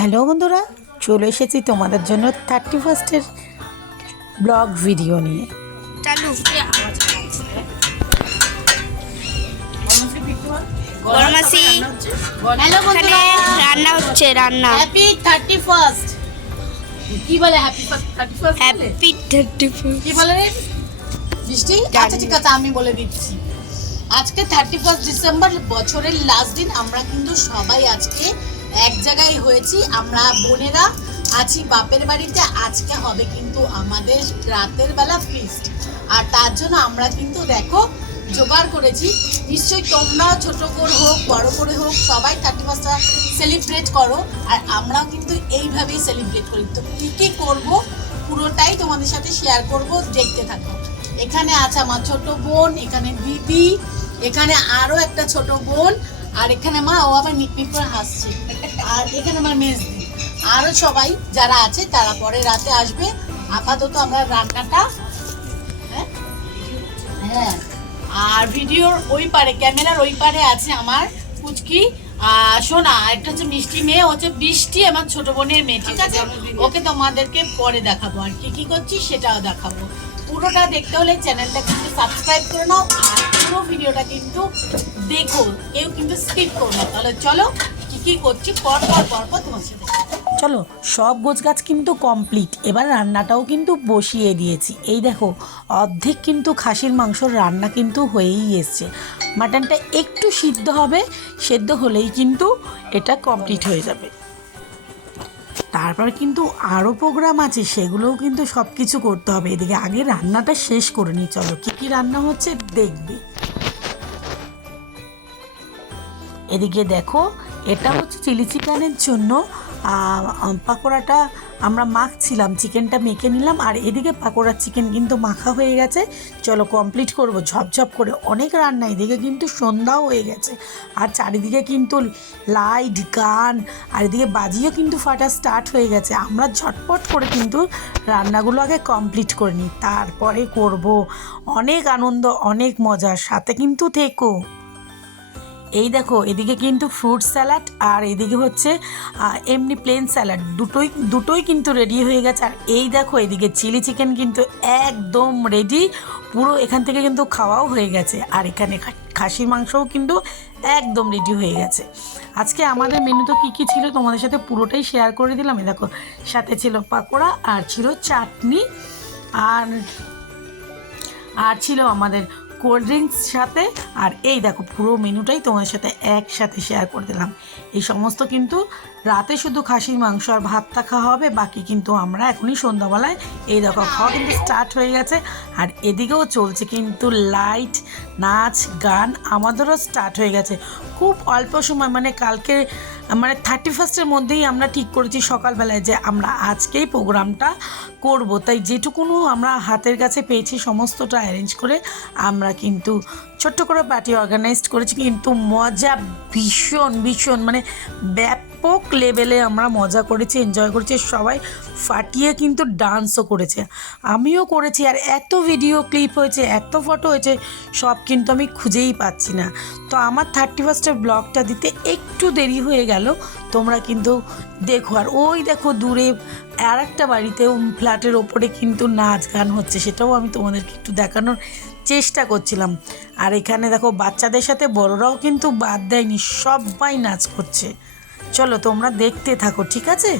Hello বন্ধুরা, চলে এসেছি তোমাদের জন্য 31st ব্লগ ভিডিও নিয়ে। চালু গরমাসি। হ্যালো বন্ধুরা, রান্না হচ্ছে রান্না। Happy 31st। কি বলে হ্যাপি 31st? হ্যাপি 31 কি বলে রে বৃষ্টি? আচ্ছা ঠিক আছে, আমি বলে দিচ্ছি। আজকে 31 ডিসেম্বর, বছরের লাস্ট দিন। আমরা কিন্তু সবাই আজকে এক জায়গায় হয়েছি। আমরা বোনেরা আছি বাপের বাড়িতে। আজকে হবে কিন্তু আমাদের রাতের বেলা ফিস্ট, আর তার জন্য আমরা কিন্তু দেখো জোগাড় করেছি। নিশ্চয়ই তোমরাও ছোট করে হোক বড় করে হোক সবাই 31টা সেলিব্রেট করো, আর আমরাও কিন্তু এইভাবেই সেলিব্রেট করি। তো কী কী করবো পুরোটাই তোমাদের সাথে শেয়ার করব, দেখতে থাকো। এখানে আছে আমার ছোট বোন, এখানে দিদি, এখানে আরো একটা ছোট বোন, আর এখানে মা, ও আবার নিকনিক করে হাসছে, আর এখানে আমার মেজদি। আরো সবাই যারা আছে তারা পরে রাতে আসবে। আপাতত আমরা রান্নাটা হ্যাঁ, আর ভিডিওর ওই পারে, ক্যামেরার ওই পারে আছে আমার পুচকি সোনা, একটা হচ্ছে মিষ্টি মেয়ে, হচ্ছে বৃষ্টি আমার ছোট বোনের মেয়ে, ঠিক আছে? ওকে তোমাদেরকে পরে দেখাবো, আর কি কি করছি সেটাও দেখাবো। পুরোটা দেখতে হলে চ্যানেলটা কিন্তু সাবস্ক্রাইব করে নাও, আর পুরো ভিডিওটা কিন্তু দেখো, কেউ কিন্তু স্কিপ করো না। তাহলে চলো কি কি করছি পর তোমার সাথে। চলো, সব গোছগাছ কিন্তু কমপ্লিট। এবার রান্নাটাও কিন্তু বসিয়ে দিয়েছি। এই দেখো, অর্ধেক কিন্তু খাসির মাংসর রান্না কিন্তু হয়েই এসছে। মাটনটা একটু সিদ্ধ হবে, সেদ্ধ হলেই কিন্তু এটা কমপ্লিট হয়ে যাবে। তারপর কিন্তু আরও প্রোগ্রাম আছে, সেগুলোও কিন্তু সব কিছু করতে হবে। এদিকে আগে রান্নাটা শেষ করে নিই। চলো, কী কী রান্না হচ্ছে দেখবে। এদিকে দেখো, এটা হচ্ছে চিলি চিকেনের জন্য পাকোড়াটা আমরা মাখছিলাম, চিকেনটা মেখে নিলাম, আর এদিকে পাকোড়ার চিকেন কিন্তু মাখা হয়ে গেছে। চলো কমপ্লিট করব ঝপঝপ করে। অনেক রান্না, এদিকে কিন্তু সন্ধ্যাও হয়ে গেছে, আর চারিদিকে কিন্তু লাইট, গান, আর এদিকে বাজিও কিন্তু ফাটা স্টার্ট হয়ে গেছে। আমরা ঝটপট করে কিন্তু রান্নাগুলো আগে কমপ্লিট করে নিই, তারপরে করব। অনেক আনন্দ, অনেক মজার সাথে কিন্তু থেকো। এই দেখো, এদিকে কিন্তু ফ্রুট স্যালাড, আর এদিকে হচ্ছে এমনি প্লেন স্যালাড, দুটোই কিন্তু রেডি হয়ে গেছে। আর এই দেখো, এদিকে চিলি চিকেন কিন্তু একদম রেডি, পুরো এখান থেকে কিন্তু খাওয়াও হয়ে গেছে। আর এখানে খাসির মাংসও কিন্তু একদম রেডি হয়ে গেছে। আজকে আমাদের মেনুতে কী কী ছিল তোমাদের সাথে পুরোটাই শেয়ার করে দিলাম। এই দেখো, সাথে ছিল পাকোড়া, আর ছিল চাটনি, আর আর ছিল আমাদের কোল্ড ড্রিঙ্কস সাথে। আর এই দেখো, পুরো মেনুটাই তোমাদের সাথে একসাথে শেয়ার করে দিলাম। এই সমস্ত কিন্তু রাতে শুধু খাসির মাংস আর ভাতটা খাওয়া হবে, বাকি কিন্তু আমরা এখনই সন্ধ্যাবেলায় এই দেখো খাওয়া কিন্তু স্টার্ট হয়ে গেছে। আর এদিকেও চলছে কিন্তু লাইট, নাচ, গান আমাদেরও স্টার্ট হয়ে গেছে। খুব অল্প সময়, মানে কালকে, মানে 31স্টের মধ্যেই আমরা ঠিক করেছি সকালবেলায় যে আমরা আজকেই প্রোগ্রামটা করব। তাই যেটুকুনো আমরা হাতের কাছে পেয়েছি সমস্তটা অ্যারেঞ্জ করে আমরা কিন্তু ছোট্ট করে পার্টি অর্গানাইজড করেছি। কিন্তু মজা ভীষণ ভীষণ, মানে ব্যাপক লেভেলে আমরা মজা করেছি, এনজয় করেছি। সবাই ফাটিয়ে কিন্তু ডান্সও করেছে, আমিও করেছি। আর এত ভিডিও ক্লিপ হয়েছে, এত ফটো হয়েছে, সব কিন্তু আমি খুঁজেই পাচ্ছি না। তো আমার 31স্টের ব্লগটা দিতে একটু দেরি হয়ে গেল, তোমরা কিন্তু দেখো। আর ওই দেখো দূরে আর একটা বাড়িতে ফ্ল্যাটের ওপরে কিন্তু নাচ গান হচ্ছে, সেটাও আমি তোমাদেরকে একটু দেখানোর চেষ্টা করছিলাম। আর এখানে দেখো, বাচ্চাদের সাথে বড়রাও কিন্তু বাদ দেয়নি, সবাই নাচ করছে। চলো তোমরা দেখতে থাকো, ঠিক আছে?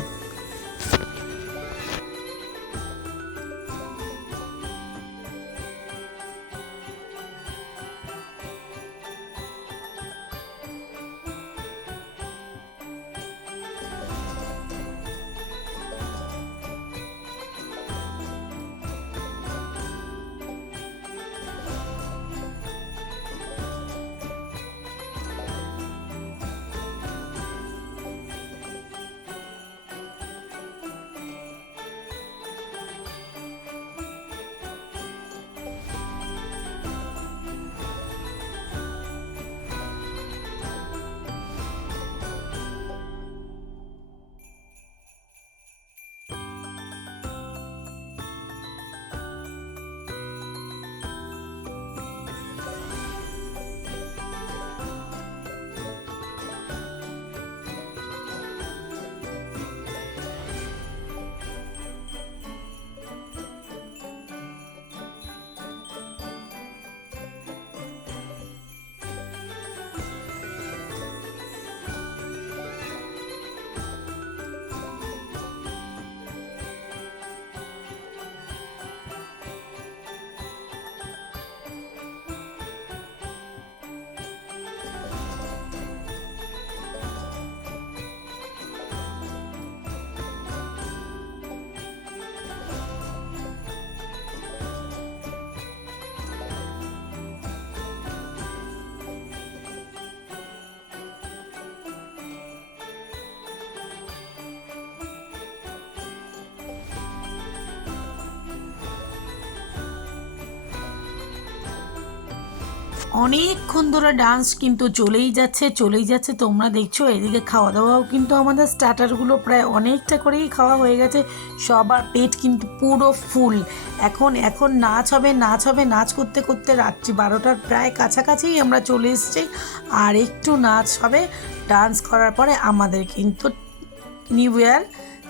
অনেকক্ষণ ধরে ডান্স কিন্তু চলেই যাচ্ছে তোমরা দেখছো। এদিকে খাওয়া দাওয়াও কিন্তু আমাদের স্টার্টারগুলো প্রায় অনেকটা করেই খাওয়া হয়ে গেছে, সবার পেট কিন্তু পুরো ফুল। এখন এখন নাচ করতে করতে রাত্রি 12টার প্রায় কাছাকাছিই আমরা চলে এসেছি। আর একটু নাচ হবে, ডান্স করার পরে আমাদের কিন্তু নিউ ইয়ার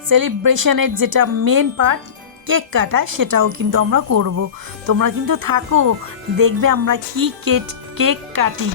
সেলিব্রেশনের যেটা মেন পার্ট কেক কাটা, সেটাও কিন্তু আমরা করব। তোমরা কিন্তু থাকো, দেখবে আমরা কি কেক কাটি।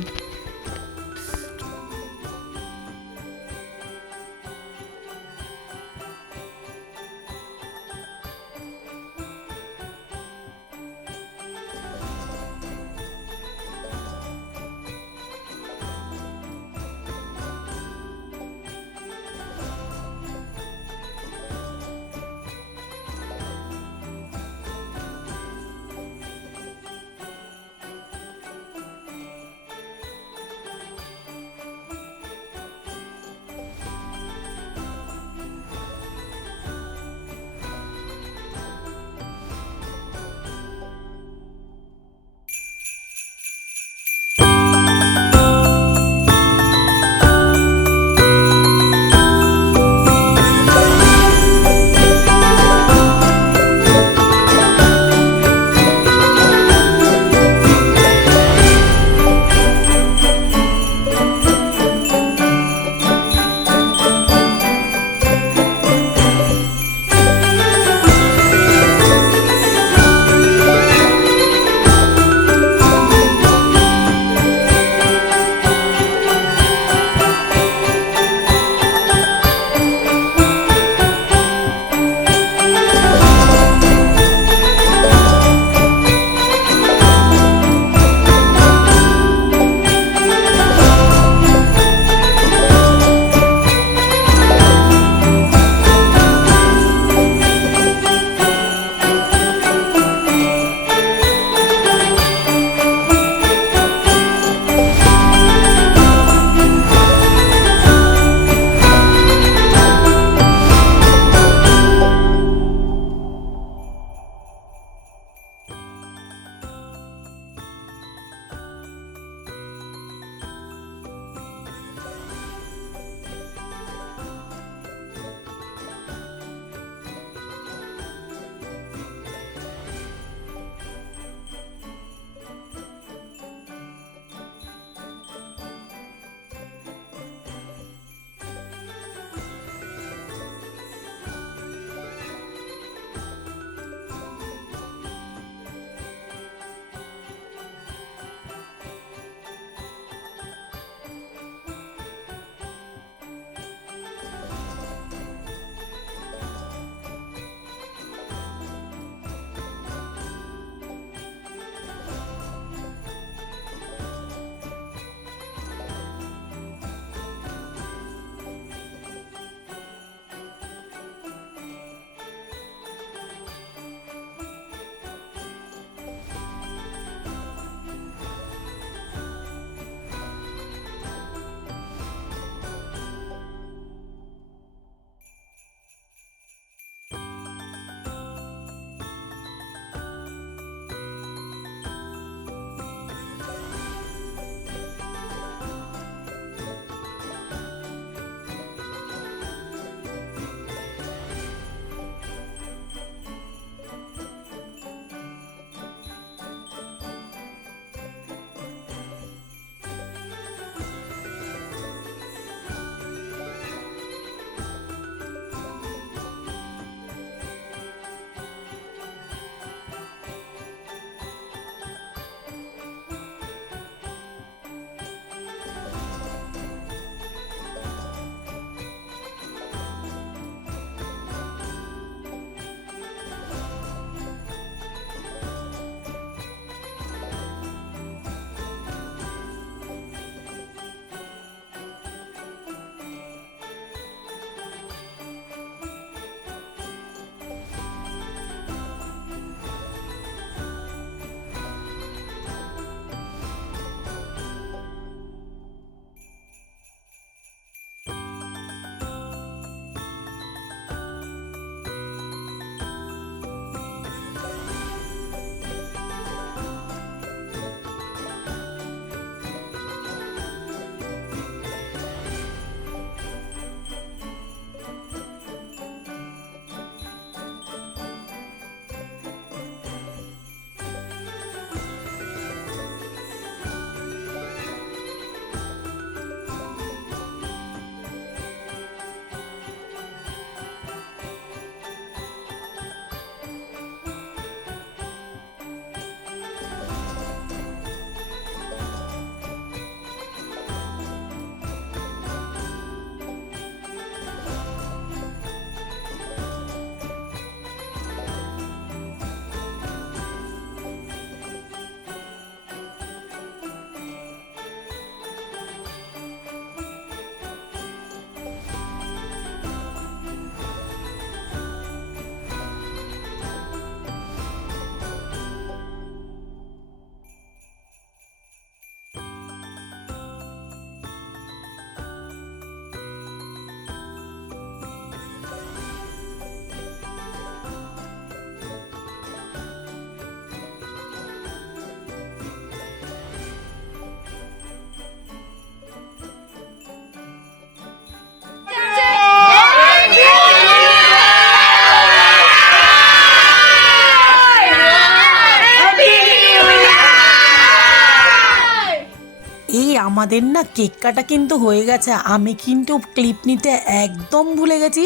আমাদের না কেক কাটা কিন্তু হয়ে গেছে, আমি কিন্তু ক্লিপ নিতে একদম ভুলে গেছি,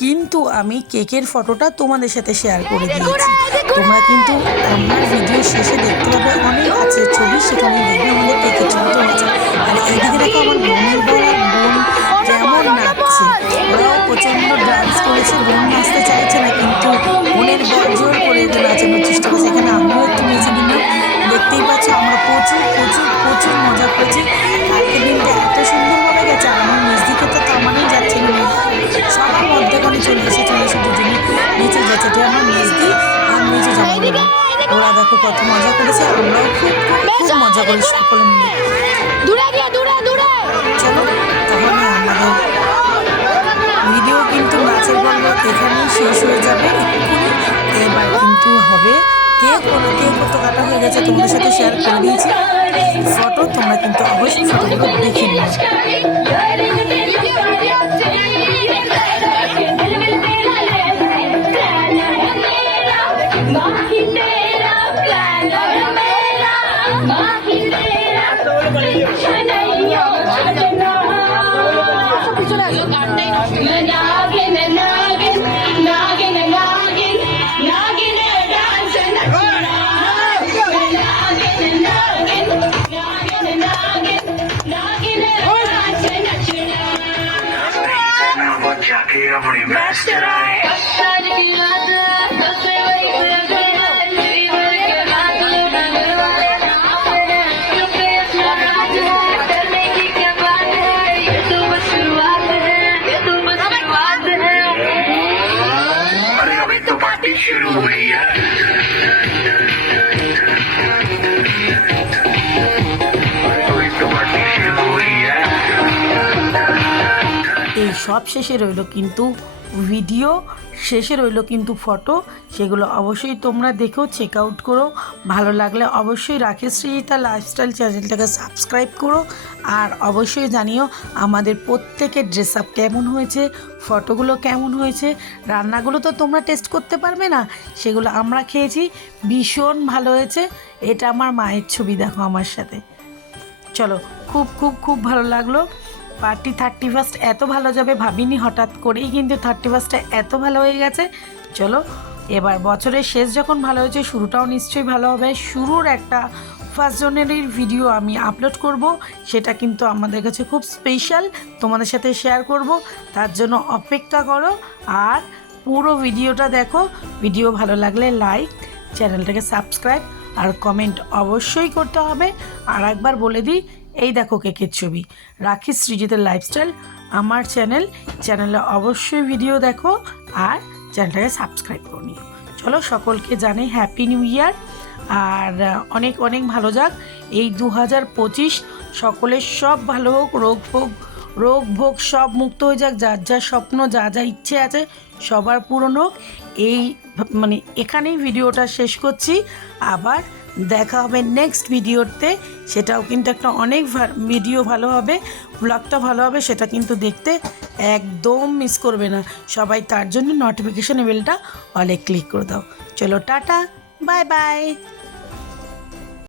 কিন্তু আমি কেকের ফটোটা তোমাদের সাথে শেয়ার করে দিয়েছি। তোমরা কিন্তু আমার ভিডিও শেষে দেখতে পাবে, অনেক আছে ছবি, সেখানে দেখবে আমাদের কেকের ছবিটা হয়েছে। আর এইদিকে দেখো আমার বোনের বর আর বোন কেমন নাচছে, ওরাও প্রচণ্ড ডান্স করেছে। বোন নাচতে চাইছে না, কিন্তু বোনের বর জোর করে ওকে নাচানোর চেষ্টা করছে। এখানে আমিও একটু নেচে নিলাম। দেখতেই পাচ্ছ আমরা প্রচুর প্রচুর প্রচুর মজা করেছি। কালকে দিনটা এত সুন্দরভাবে গেছে, আর আমার মেজদিকে তো তার মানেই যাচ্ছে না, সবার মধ্যেখানে চলে এসে দুজনে নেচে যাচ্ছে। এটা আমার মেজদি আর মেজে যাবো, ওরা দেখো কত মজা করেছে, আমরাও খুব খুব খুব মজা করি সকলে মিলে। চলো তাহলে আমাদের ভিডিও কিন্তু নাচের পর্ব এখানেই শেষ হয়ে যাবে এক্ষুনি। এবার কিন্তু হবে কেক তো কাটা হয়ে গেছে, তোমাদের সাথে শেয়ার করে দিয়েছি ফটো, তোমরা কিন্তু অবশ্যই ফটোগুলো দেখে নিও। जाके अपनी मैच कराए अरे अभी तो पार्टी शुरू हुई है अभी तो पार्टी शुरू हुई है এই সব শেষে রইলো কিন্তু ভিডিও, শেষে রইলো কিন্তু ফটো, সেগুলো অবশ্যই তোমরা দেখো, চেক আউট করো। ভালো লাগলে অবশ্যই রাকেশ সৃজিতা লাইফস্টাইল চ্যানেলটাকে সাবস্ক্রাইব করো, আর অবশ্যই জানিও আমাদের প্রত্যেকের ড্রেস আপ কেমন হয়েছে, ফটোগুলো কেমন হয়েছে। রান্নাগুলো তো তোমরা টেস্ট করতে পারবে না, সেগুলো আমরা খেয়েছি, ভীষণ ভালো হয়েছে। এটা আমার মায়ের ছবি, দেখো আমার সাথে। চলো, খুব খুব খুব ভালো লাগলো। পার্টি 31 এত ভালো যাবে ভাবিনি, হঠাৎ করেই কিন্তু 31টা এত ভালো হয়ে গেছে। চলো এবার বছরের শেষ যখন ভালো হয়েছে, শুরুটাও নিশ্চয়ই ভালো হবে। শুরুর একটা ফার্স্ট জানুয়ারির ভিডিও আমি আপলোড করব, সেটা কিন্তু আমাদের কাছে খুব স্পেশাল, তোমাদের সাথে শেয়ার করব, তার জন্য অপেক্ষা করো। আর পুরো ভিডিওটা দেখো, ভিডিও ভালো লাগলে লাইক, চ্যানেলটাকে সাবস্ক্রাইব আর কমেন্ট অবশ্যই করতে হবে। আর একবার বলে দিই, এই দেখো কেকের ছবি, রাকেশ সৃজিতার লাইফস্টাইল আমার চ্যানেলে অবশ্যই ভিডিও দেখো আর চ্যানেলটাকে সাবস্ক্রাইব করে নিও। চলো সকলকে জানাই হ্যাপি নিউ ইয়ার, আর অনেক অনেক ভালো যাক এই 2025, সকলের সব ভালো হোক, রোগ ভোগ সব মুক্ত হয়ে যাক, যার যা স্বপ্ন যা যা ইচ্ছে আছে সবার পূরণ হোক। এই এখানেই ভিডিওটা শেষ করছি, আবার দেখা হবে নেক্সট ভিডিওতে। সেটাও কিন্তু একটা অনেক ভিডিও ভালো হবে, ব্লগটা ভালো হবে, সেটা কিন্তু দেখতে একদম মিস করবে না সবাই। তার জন্য নোটিফিকেশন বেলটা অলে ক্লিক করে দাও। চলো টাটা, বাই বাই।